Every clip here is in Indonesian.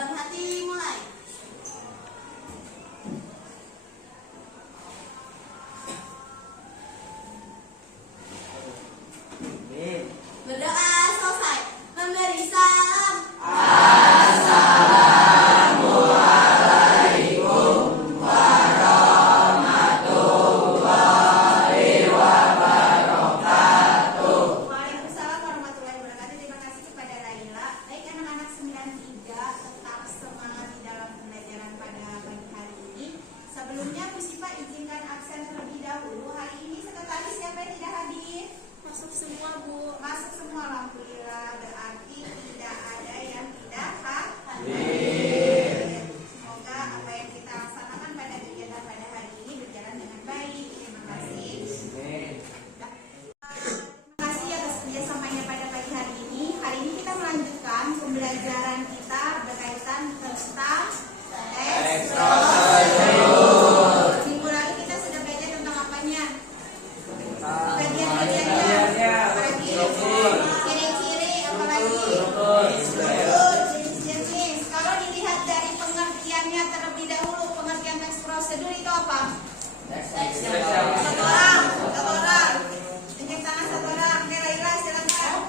dalam hati, mulai. Berdoa selesai. Memberi salam. Assalamualaikum warahmatullahi wabarakatuh. Waalaikumsalam warahmatullahi wabarakatuh. Terima kasih kepada Laila. Baik anak-anak 93, tetap semangat di dalam pembelajaran pada pagi hari ini. Sebelumnya Bu Sipa izinkan absen terlebih dahulu. Hari ini sekretaris siapa yang tidak hadir? Masuk semua, Bu. Masuk semua, alhamdulillah. Berarti tidak ada yang tidak hadir. Semoga apa yang kita laksanakan pada kegiatan pada hari ini berjalan dengan baik. Terima kasih. Terima kasih atas kerjasamanya pada pagi hari ini. Hari ini kita melanjutkan pembelajaran kita berkaitan tentang teks prosedur. Minggu lalu kita sudah belajar tentang apanya? Bagian-bagiannya. Apalagi ciri-ciri, apalagi struktur, jenis-jenis. Kalau dilihat dari pengertiannya terlebih dahulu, pengertian teks prosedur itu apa? Satu orang. Tunjuk tangan satu orang. Oke, Laila silakan.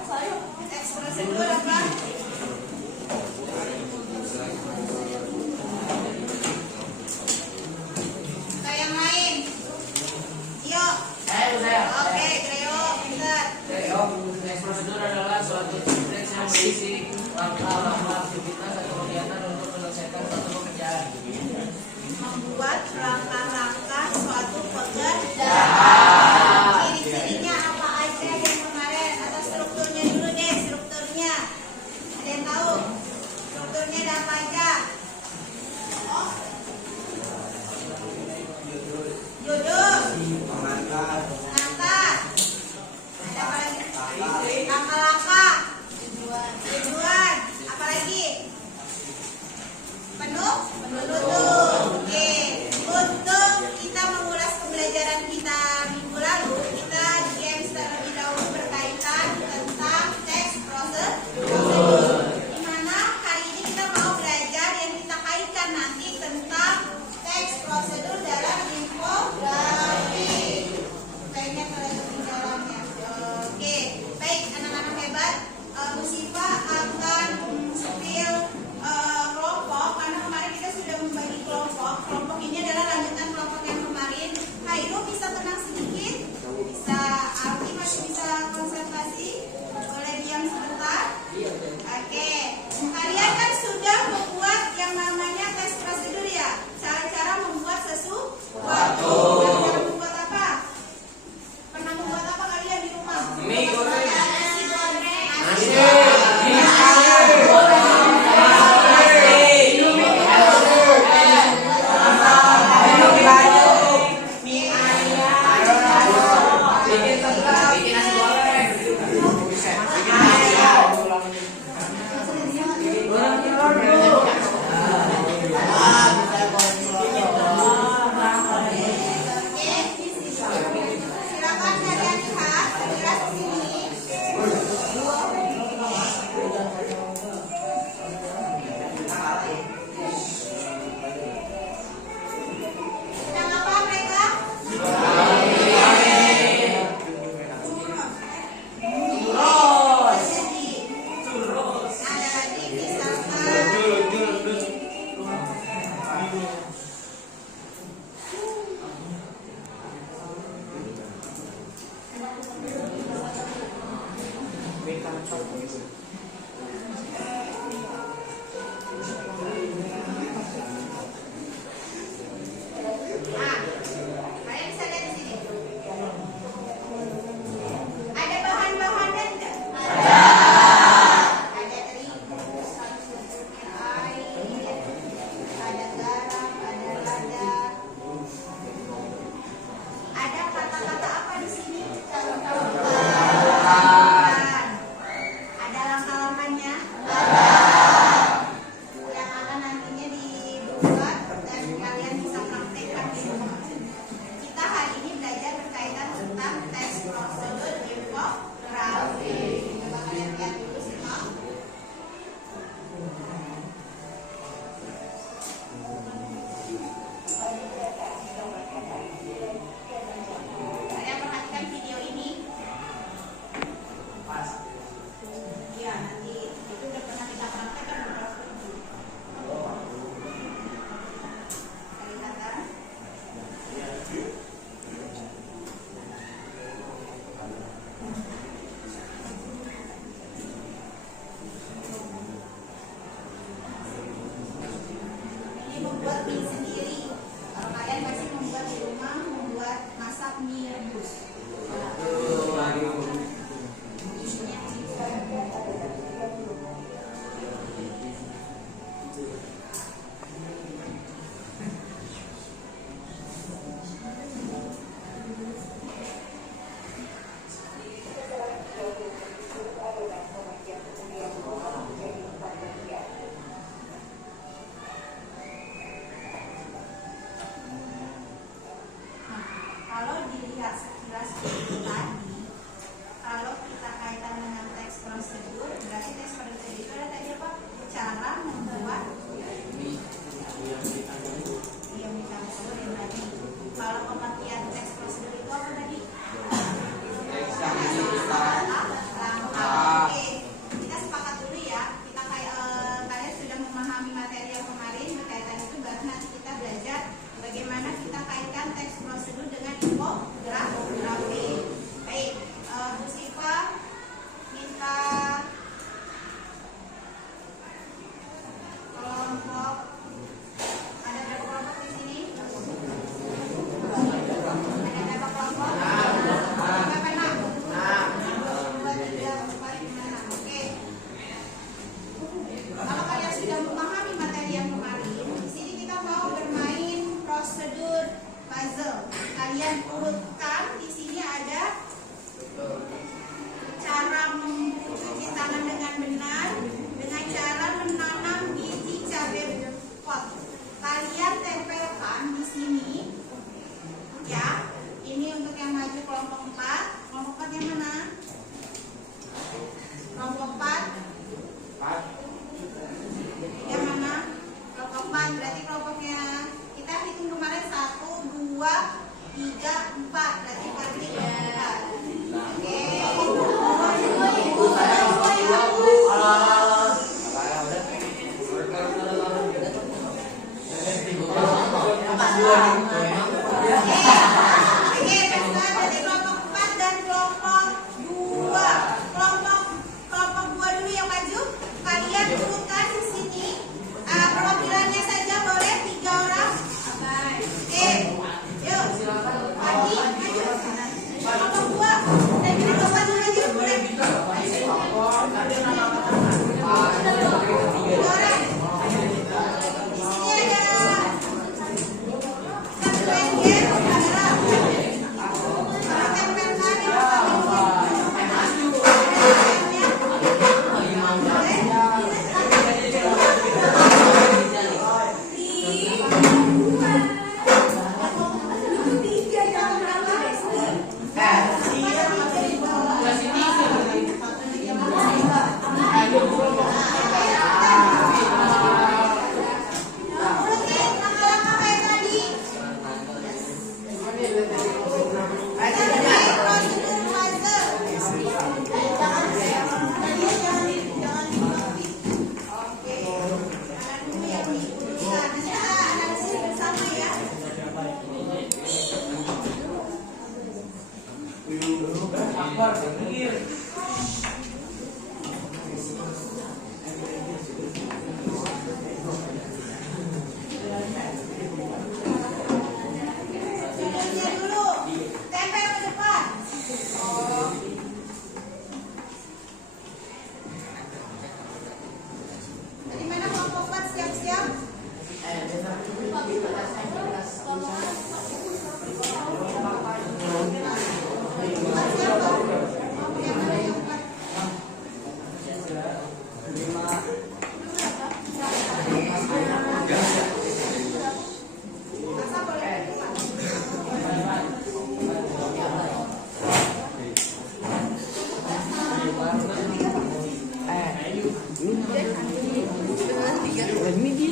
Teks prosedur apa? Atau yang lain? Yuk. Oke, Greo, pintar. Teks prosedur adalah suatu teks yang berisi langkah-langkah aktivitas atau kegiatan untuk menyelesaikan suatu pekerjaan. Membuat langkah-langkah suatu pekerjaan. Ciri-cirinya apa aja yang kemarin? Atau strukturnya dulu deh, strukturnya. Ada yang tahu? Strukturnya ada apa aja? Judul. Langkah. Ada apa lagi? Langkah-langkah. Tujuan. Apa lagi? Penutup. Oke. Untuk kita mengulas pembelajaran kita minggu lalu, kita games terlebih dahulu berkaitan tentang teks prosedur. Di mana hari ini kita mau belajar yang kita kaitkan nanti tentang teks prosedur dalam infografi. Kayaknya kalau lebih dalamnya. Oke, baik anak-anak hebat. Bu Siva akan spill kelompok karena kemarin kita sudah membagi kelompok. Kelompok ini adalah lanjutan kelompok yang kemarin. Hairo bisa tenang sedikit, bisa Arti masih bisa konsentrasi, boleh diam sebentar. Oke, kalian kan sudah membuat yang namanya tes prosedur ya, cara-cara membuat sesuatu. Cara membuat apa? Pernah membuat apa kalian di rumah? Mie goreng. Nasi goreng. Bikin nasi goreng. Silakan kalian lihat, kira sini. Sedang apa mereka? Ada lagi misalkan. membuat mie sendiri. Kalau kalian pasti membuat di rumah, membuat masak mie rebus. Kalau dilihat sekilas video tadi, kalau kita kaitan dengan teks prosedur, berarti teks prosedur itu ada tadi apa? Cara membuat yang dicampur yang tadi. Kalau pengertian teks prosedur itu apa tadi? Oke, kita sepakat dulu ya. Kita kalian sudah memahami materi yang kemarin berkaitan itu, baru nanti kita belajar bagaimana kita kaitkan teks prosedur dengan infografi. Baik, Bu Siva minta kelompok. Ada berapa kelompok di sini? Ada berapa kelompok? Berapa enam? 2, 3, 4, 5, 6. Oke. Kalau kalian sudah memahami materi yang kemarin, di sini kita mau bermain prosedur puzzle. Kalian urutkan, di sini ada cara mencuci tangan dengan benar, dengan cara menanam biji cabai pot. Kalian tempelkan di sini, ya. Ini untuk yang maju kelompok 4. Kelompok 4 yang mana? Kelompok 4. Yang mana? Kelompok 4. Berarti kelompoknya kita hitung kemarin 1, 2, 3, 4. Berarti 4.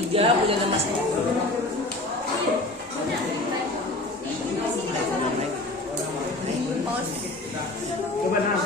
Tiga punya mas. Yang mana?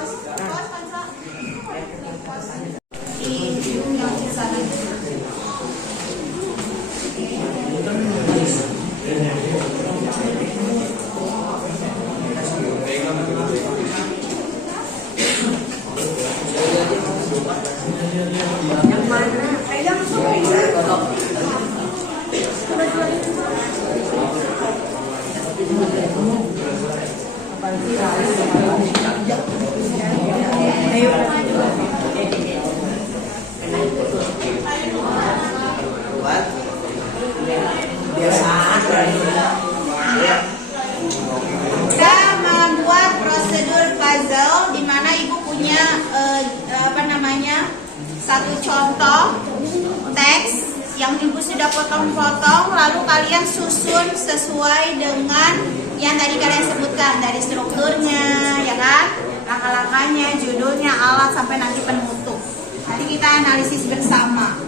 Ibu sudah potong-potong, lalu kalian susun sesuai dengan yang tadi kalian sebutkan, dari strukturnya, ya kan? Langkah-langkahnya, judulnya, alat, sampai nanti penutup. Nanti kita analisis bersama.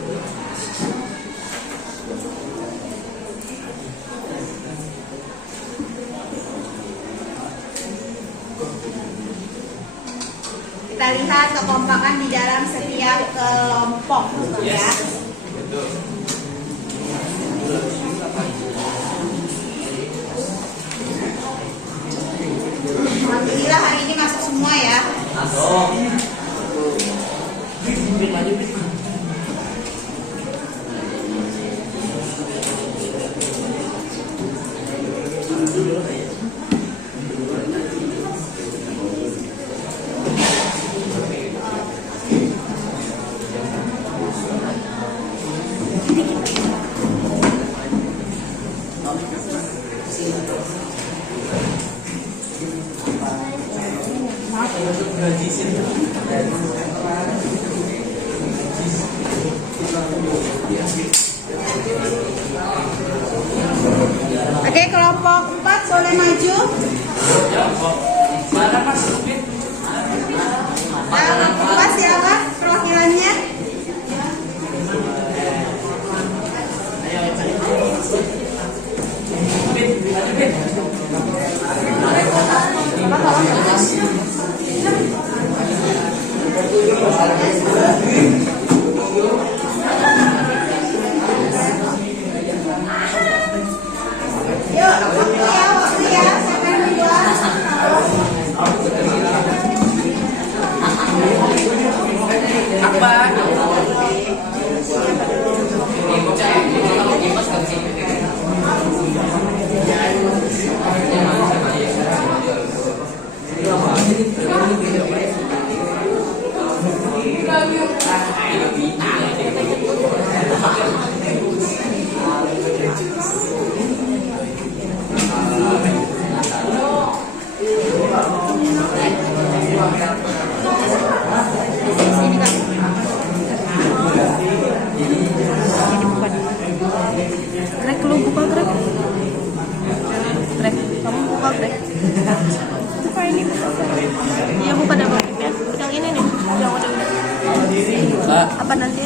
Kita lihat kekompakan di dalam setiap kelompok, ya. Alhamdulillah hari ini masuk semua ya. Masuk. Oke, kelompok 4 boleh maju. Mana Mas? Kelompok 4 siapa perwakilannya? Yuk, waktu ya, siapa yang duluan? Apa? Ini bocah ya, kalau Dimas kan sih. Greg, lu buka Greg. Greg, kamu buka Greg. Buka ini, buka. Iya, buka dah Bang. Ya, yang ini nih, yang udah. Apa nanti?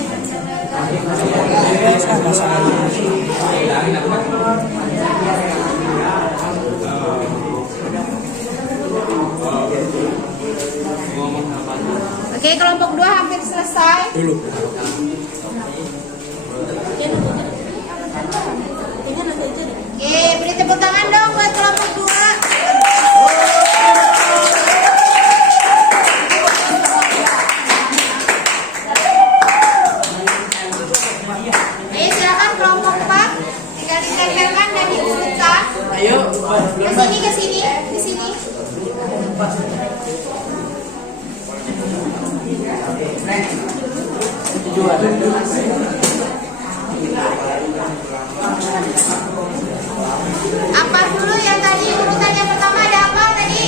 Oke, kelompok 2 hampir selesai. Oke, beri tepuk tangan dong buat kelompok 2. Silakan kelompok 4 tinggal ditempelkan dan diurutkan. Ayo, Ke sini. Apa dulu yang tadi urutan yang pertama ada apa tadi?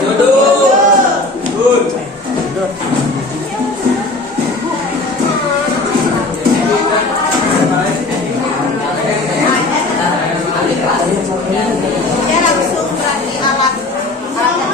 Judul. Dia langsung berarti alat yang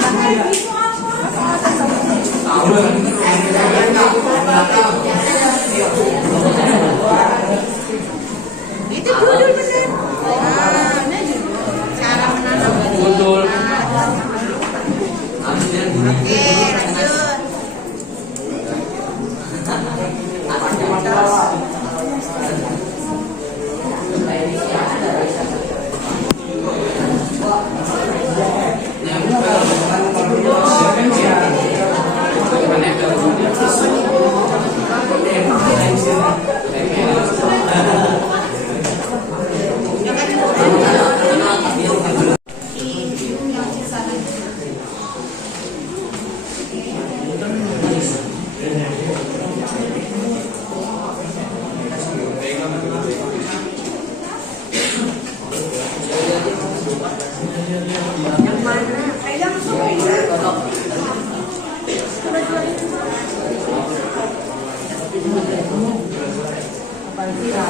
Kita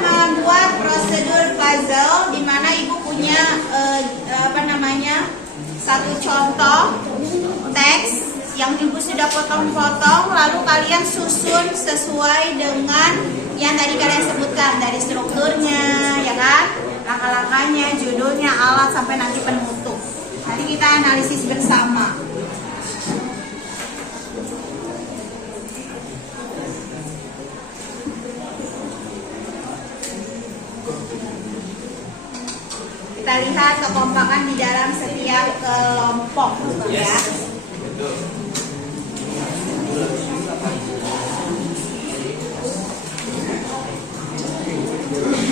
membuat prosedur puzzle di mana ibu punya satu contoh teks yang ibu sudah potong-potong, lalu kalian susun sesuai dengan yang tadi kalian sebutkan, dari strukturnya, ya kan, langkah-langkahnya, judulnya, alat, sampai nanti penutup. Nanti kita analisis bersama. Kita lihat kekompakan di dalam setiap kelompok, ya.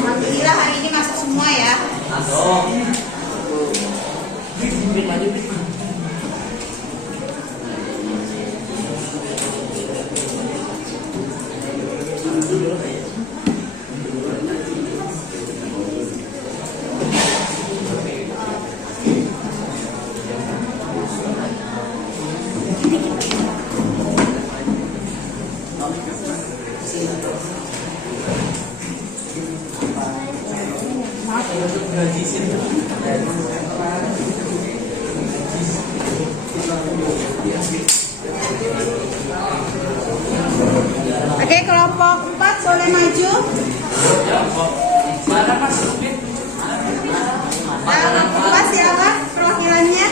Alhamdulillah hari ini masuk semua ya. Oke, kelompok 4 boleh maju. Kelompok 4 siapa perwakilannya?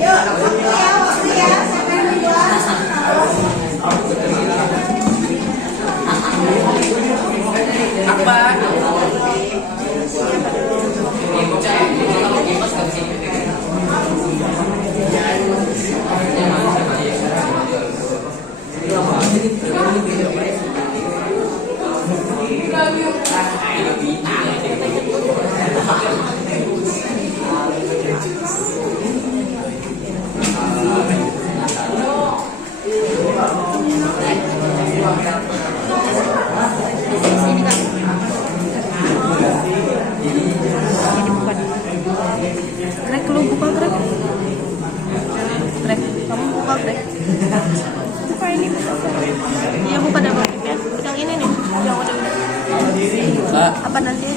Yuk, waktu ya, sampai membuat. Greg, lu buka Greg. Greg, kamu buka Greg. Apa ini? Iya buka dah Bang. Ya, yang ini nih, yang udah. Apa nanti?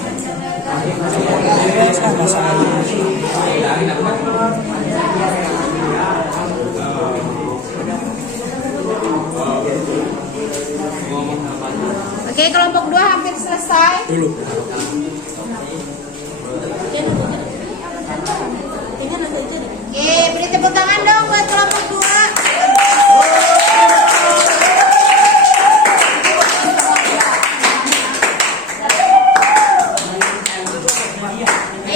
Oke, kelompok 2 hampir selesai. Oke, beri tepuk tangan dong buat kelompok 2.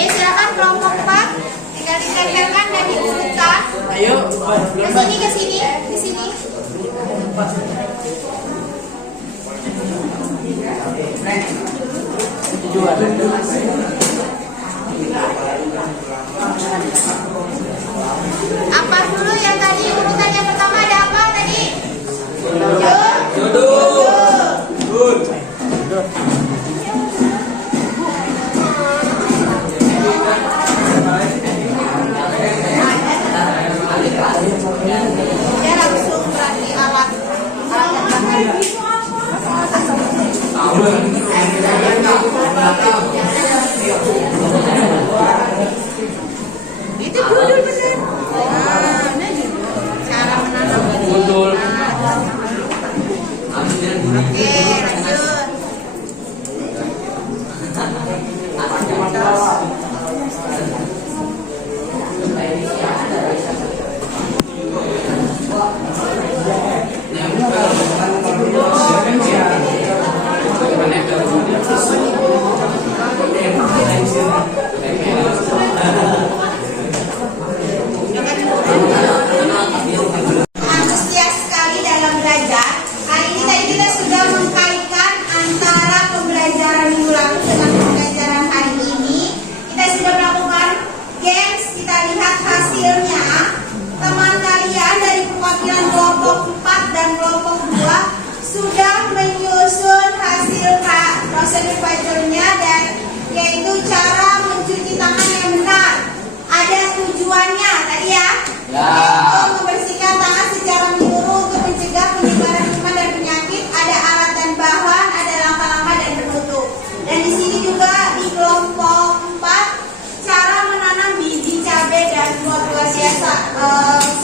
Silakan kelompok 4 tinggal ditempelkan dan diurutkan. Ayo, Ke sini. Apa dulu yang tadi urutan yang pertama ada apa tadi? Judul. Dia langsung berarti alat itu judul bener. Nah, judul. Cara menanam judul. Oke, lanjut. Antusias sekali dalam prosedurnya dan yaitu cara mencuci tangan yang benar. Ada tujuannya tadi ya. Untuk membersihkan tangan secara menyeluruh untuk mencegah penyebaran kuman dan penyakit. Ada alat dan bahan, ada langkah-langkah dan penutup. Dan di sini juga di kelompok 4 cara menanam biji cabai dan buah biasa.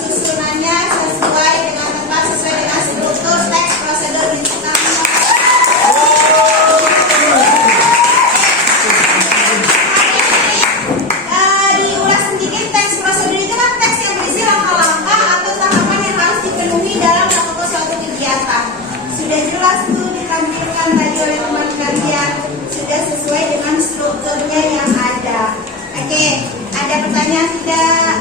Susunannya sesuai dengan tempat, sesuai dengan struktur teks prosedur digital. Diulas sedikit, teks prosedur itu kan teks yang berisi langkah-langkah atau tahapan yang harus dipenuhi dalam melakukan suatu kegiatan. Sudah jelas tuh ditampilkan tadi oleh teman kalian, sudah sesuai dengan strukturnya yang ada. Oke, ada pertanyaan tidak?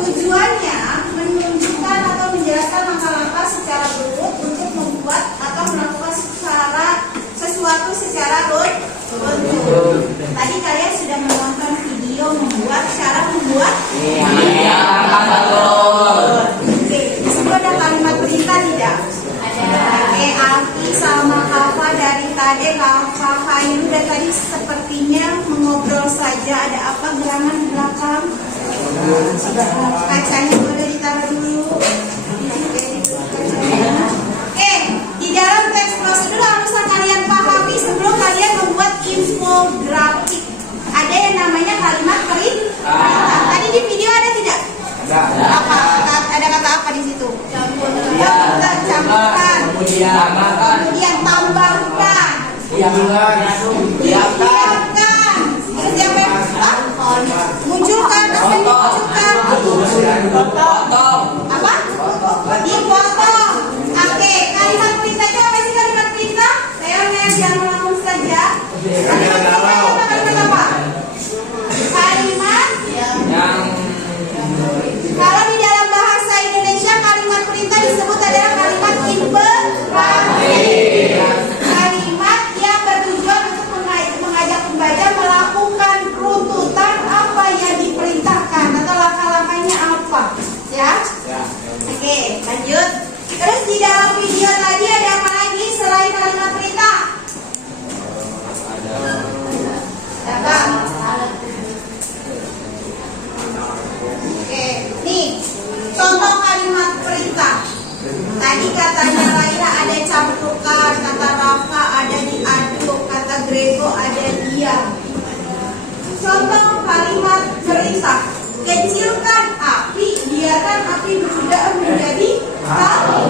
Tujuannya menunjukkan atau menjelaskan langkah-langkah secara berurut untuk membuat atau melakukan sesuatu secara runtut. Tadi kalian sudah menonton video cara membuat? Iya, Oke, di situ ada kalimat perintah tidak? Ada. Oke, Alfi sama Kafa dari tadi, Kafa ini dari tadi sepertinya mengobrol saja. Ada apa gerangan di belakang? Kacanya boleh ditaruh dulu. Di dalam teks prosedur harus kalian pahami sebelum kalian membuat infografik. Ada yang namanya kalimat perintah. Tadi di video ada tidak? Ada. Apa? Ada kata apa di situ? Campurkan. Kemudian tambahkan. Diamkan. Terus siapa yang munculkan? Apa yang dimunculkan? Apa? Dipotong. Oke, kalimat perintah itu apa sih kalimat perintah? Saya yang langsung saja. Kalimat perintah itu kalimat apa? Kalimat yang kalau di dalam bahasa Indonesia kalimat perintah disebut adalah kalimat imperatif. Kalimat yang bertujuan untuk mengajak pembaca melakukan runtutan apa yang diperintahkan atau langkah-langkahnya apa, ya? Oke, lanjut. Terus di dalam video tadi ada apa lagi selain kalimat perintah? Apa? Oke, nih contoh kalimat perintah. Tadi katanya Laila ada campurkan, kata Rafa ada diaduk, kata Grego ada diam. Contoh kalimat perintah. Kecilkan api, biarkan api berubah menjadi padam.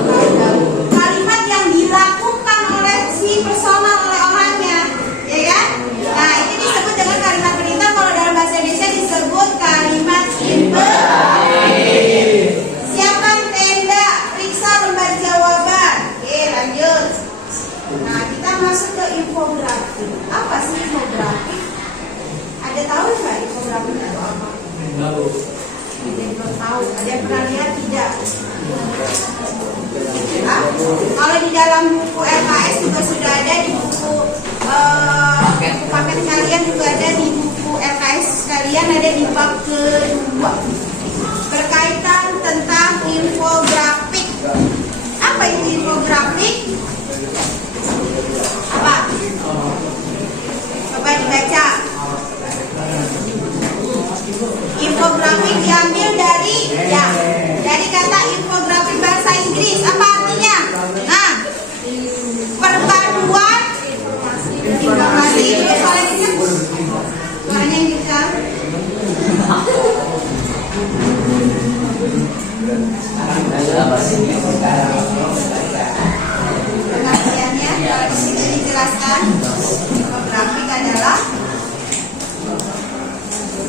Kalimat yang dilakukan oleh si personal, oleh orangnya, ya kan? Nah, ini disebut dengan kalimat perintah. Kalau dalam bahasa Indonesia disebut kalimat imperatif. Siapkan tenda, periksa lembar jawaban. Oke, lanjut. Nah, kita masuk ke infografik. Apa sih infografik? Ada tahu nggak infografik itu apa? Tahu. Ada yang pernah lihat tidak? Kalau di dalam buku LKS juga sudah ada, di buku paket kalian juga ada, di buku LKS kalian ada di bab kedua berkaitan tentang infografik. Apa itu infografik? Apa? Coba dibaca. Infografik diambil dari kata infografik bahasa Inggris. Apa artinya? Nah, perpaduan informasi. Itu suaranya yang kencang. Pengertiannya kalau di sini dijelaskan, infografik adalah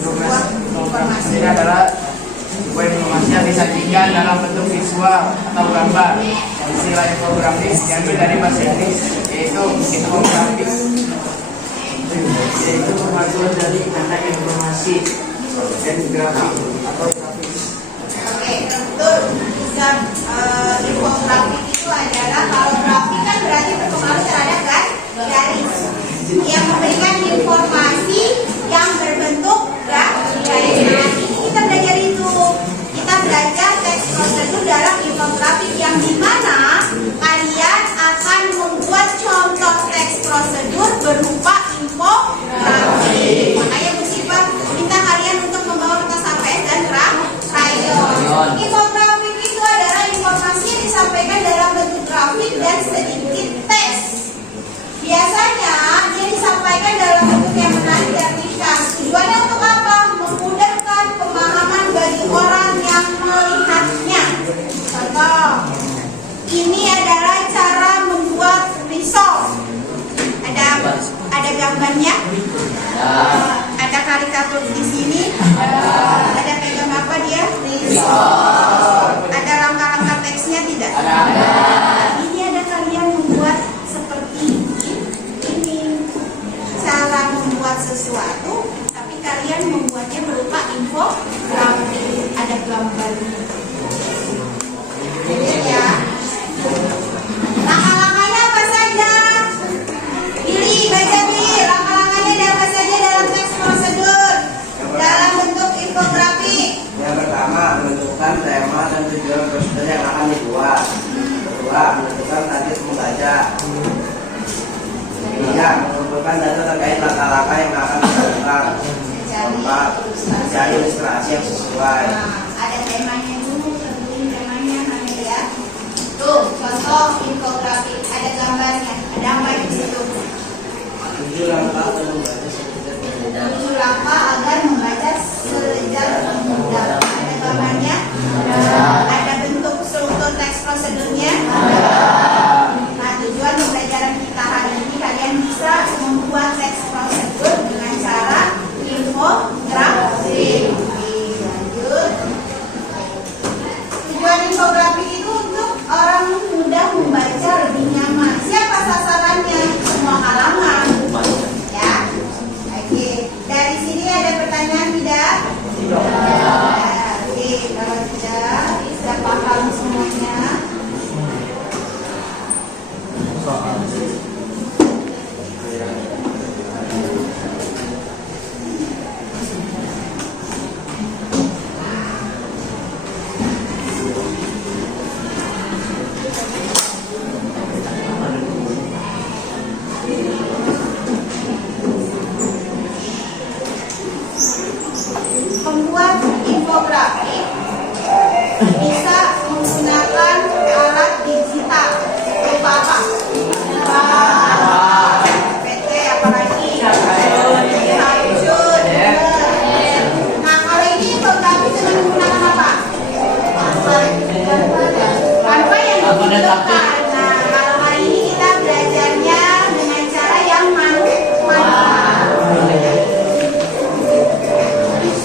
sebuah informasi. Ini adalah sebuah informasi yang disajikan dalam bentuk visual atau gambar. Istilah infografik diambil dari bahasa Inggris, yaitu infografik, yaitu pemaduan dari kata informasi dan grafik atau grafis. Oke, betul. Bisa infografik itu adalah, kalau grafik kan berarti berpengaruh terhadap garis yang memberikan informasi yang berbentuk garis. Nah, ini kita belajar itu. Kita belajar teks prosedur dalam infografik yang dimana kalian akan membuat contoh Ini adalah cara membuat resolve. Ada gambarnya, ada karikatur di sini, ada pegang apa dia? Resolve. Ada langkah-langkah teksnya tidak? Ini ada kalian membuat seperti ini. Cara membuat sesuatu, tapi kalian membuatnya berupa infografis. Ada gambarnya. Ya. Langkah-langkahnya apa saja? Pilih, baca pilih. Langkah-langkahnya ada apa saja dalam teks prosedur dalam bentuk infografik? Yang pertama, menentukan tema dan tujuan prosedur yang akan dibuat. Kedua, menentukan target membaca. Ketiga, mengumpulkan data terkait langkah-langkah yang akan dilakukan. Keempat, mencari ilustrasi yang sesuai. Ada temanya dulu, tentuin temanya nanti ya. Tuh, contoh infografik, ada gambarnya, ada apa di situ? 7 langkah untuk membaca sekedar pembelajaran. 7 langkah agar membaca sejak mudah. Ada gambarnya, ada bentuk struktur teks prosedurnya. Nah, tujuan pembelajaran kita hari ini kalian bisa membuat teks prosedur dengan cara infografik. Lanjut. Tujuan infografik itu untuk orang mudah membaca lebih nyaman. Siapa sasarannya? Semua kalangan. Ya. Oke. Dari sini ada pertanyaan tidak? Oke. Kalau tidak, sudah paham semuanya. Membuat infografik bisa menggunakan alat digital berupa apa? PT apalagi? Samsung. Nah, kalau ini infografik dengan menggunakan apa? Tanpa yang digitalkan. Nah, kalau hari ini kita belajarnya dengan cara yang manual.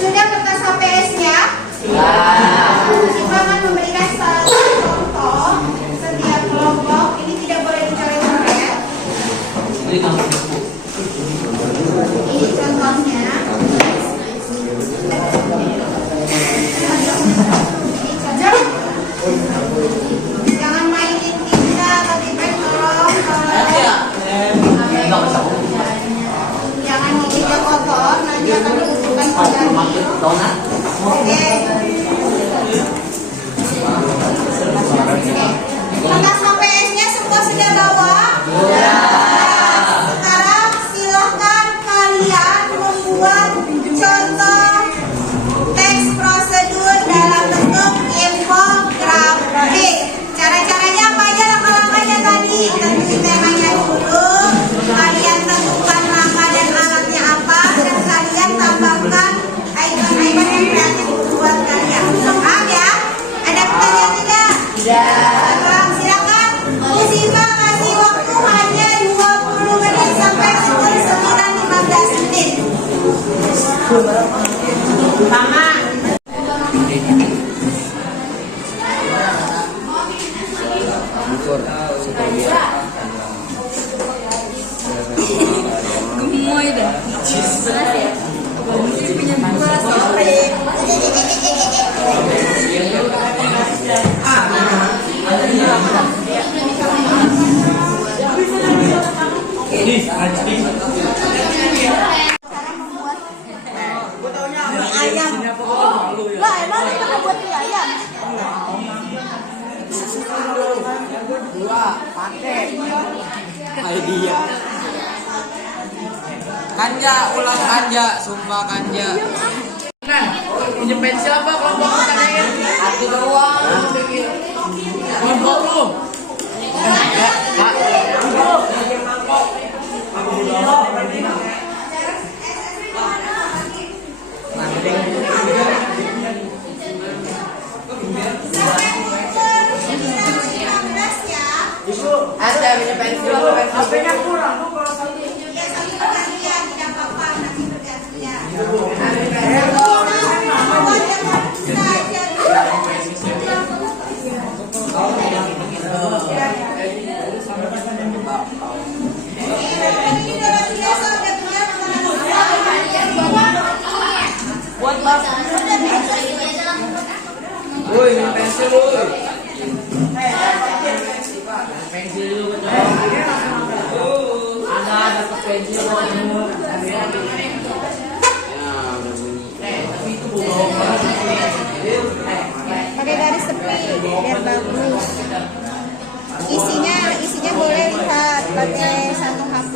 Sudah kertas HPS-nya? Kita akan memberikan satu contoh setiap kelompok. Ini tidak boleh dicoret-coret. Ini contohnya. Jangan mainin tinta atau tipek, tolong. Jangan diinjak kotor, nanti akan dibutuhkan pengganti. Oke. Kertas HPS-nya semua sudah bawa? Sekarang silahkan kalian membuat contoh teks prosedur dalam bentuk infografik. Cara-caranya apa aja, langkah-langkahnya tadi? Tentuin temanya dulu. Kalian tentukan langkah dan alatnya apa, dan kalian tambahkan icon-icon yang kreatif buat kalian. Paham ya? Ada pertanyaan tidak? Tidak. Silakan. Bu Siva kasih waktu hanya 20 menit sampai pukul 9.15 menit. Mama. Gemoy dah. Punya dua sore. Cara membuat mie ayam. Lah, emang lu pernah buat mie ayam? Idea. Kanja, ulang kanja, sumpah kanja. Nah, punya pensil apa kelompok kalian? Aku doang. Kelompok lu. Sampai pukul 9.15 Ini dalam biasa ada punya Buat bab. Woi, ini pensil woi. Pensil dulu ada pensil. pakai garis tepi biar bagus. Isinya boleh lihat pakai satu HP.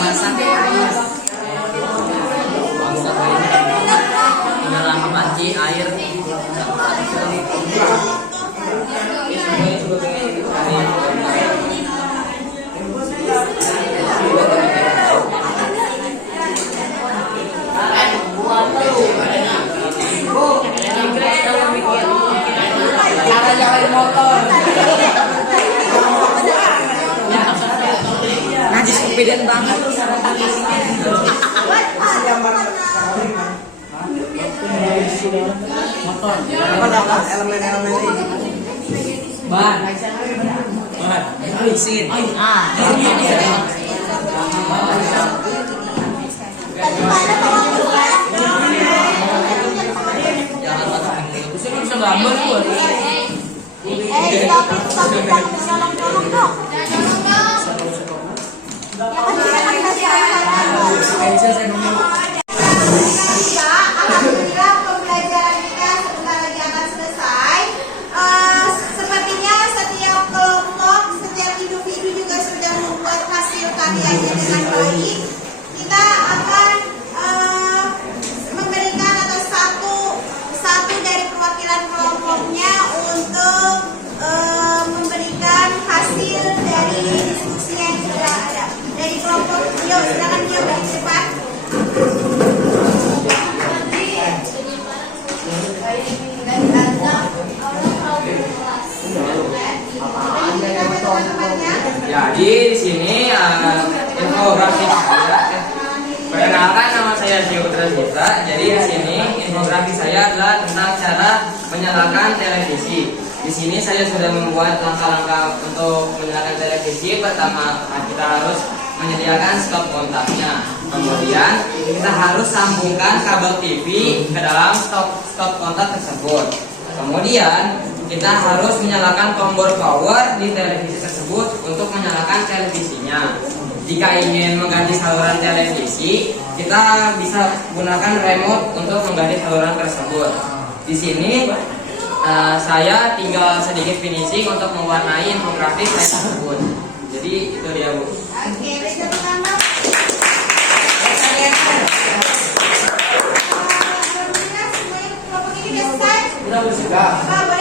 Masak dalam panci air. Cara nyalain motor. Najis kepedean banget. Motor. Elemen-elemen ini. Ban. Mesin. Jangan patah. Bisa gambar buat. Alhamdulillah pembelajaran kita sebentar lagi akan selesai. Sepertinya setiap kelompok, setiap individu juga sudah membuat hasil karyanya dengan baik. Kita akan memberikan atau satu dari perwakilan kelompoknya untuk memberikan hasil dari diskusi yang sudah ada. Dari kelompok Dio, silakan Dio beri cepat. Jadi di sini infografis saya. Perkenalkan, nama saya Dio Putra. Jadi di sini infografis saya adalah tentang cara menyalakan televisi. Di sini saya sudah membuat langkah-langkah untuk menyalakan televisi. Pertama, kita harus menyediakan stop kontaknya. Kemudian kita harus sambungkan kabel TV ke dalam stop kontak tersebut. Kemudian kita harus menyalakan tombol power di televisi tersebut untuk menyalakan televisinya. Jika ingin mengganti saluran televisi, kita bisa gunakan remote untuk mengganti saluran tersebut. Di sini saya tinggal sedikit finishing untuk mewarnai infografis saya tersebut. Jadi itu dia, Bu. Oke, belajar pertama. Alhamdulillah semuanya kelompok ini sudah selesai. Sudah. Pak, boleh